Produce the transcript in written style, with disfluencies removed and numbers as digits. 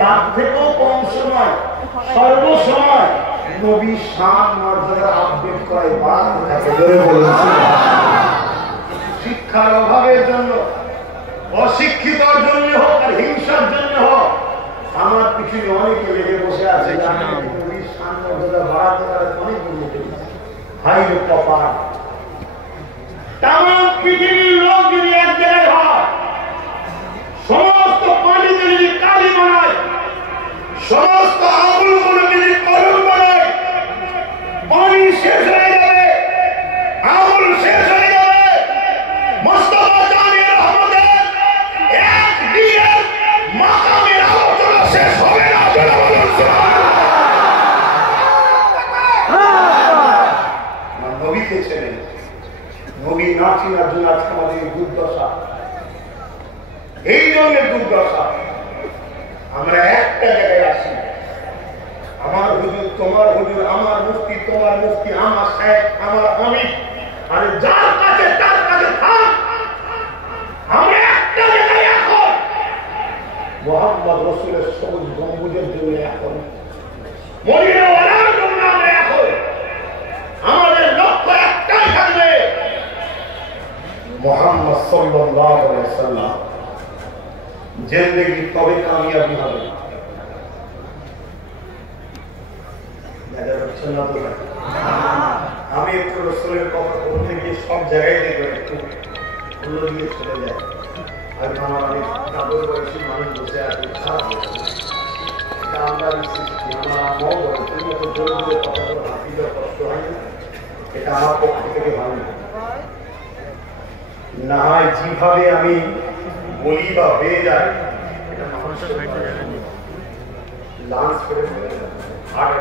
তার থেকেও কম সময় সর্বসময় নবীর শান মর্যাদা আপডেট করাই বাড়াতে থাকে। জোরে বলুন। শিক্ষার অভাবের জন্য, অশিক্ষিতর জন্য হোক আর হিংসার জন্য হোক, আমার পিছনে অনেকে লেগে বসে আছে। নবীর শান মর্যাদা বাড়াতে পারে অনেক ভাই কপাল। তাম পৃথিবীর লোক যদি এক জায়গায় হয়, সমস্ত পানিকে যদি কালি বানায়, সমস্ত আঙুলগুলো যদি কলম বানায়, পানি শেষ হয়ে যাবে, আঙুল শেষ হয়ে যাবে। মুস্তাফা জানের রহমতের একদিনের মাকামের আলোচনা শেষ হবে না। নবীকে ছেড়ে নবী না চিনার জন্য আজকে আমাদের দুর্দশা। এই জন্য দুর্দশা। আমরা একটা জায়গায় আসি, আমার হুজুর তোমার হুজুর, আমার মুফতি তোমার মুফতি, আমার শেখ আমার অমিত, আরে যার কাছে তার কাছে থাক। আমরা একটা জায়গায় এখন মুহাম্মদ রাসূলের সবুজ গম্বুজের জন্য এখন, মদিনাওয়ালার জন্য আমরা এখন। আমাদের লক্ষ্য একটাই থাকবে, মুহাম্মদ সাল্লাল্লাহু আলাইহি ওয়াসাল্লাম জিন্দেগি তবে কামিয়াবি হবে। আমি একটু রসুলের কথা বলতে গিয়ে সব জায়গায় দেখবেন একটু ভুলো দিয়ে চলে যায়। আর আমার অনেক কাপড় বয়সী মানুষ বসে আছে, এটা আমরা সৃষ্টি। আমার আম্মাও বলে তুমি এত জোরে জোরে কথা বলে হাতিটা কষ্ট হয় না, এটা আমার পক্ষ থেকে ভালো না হয়। যেভাবে আমি বলি বা হয়ে যায়, এটা মানুষের লাঞ্চ করে 8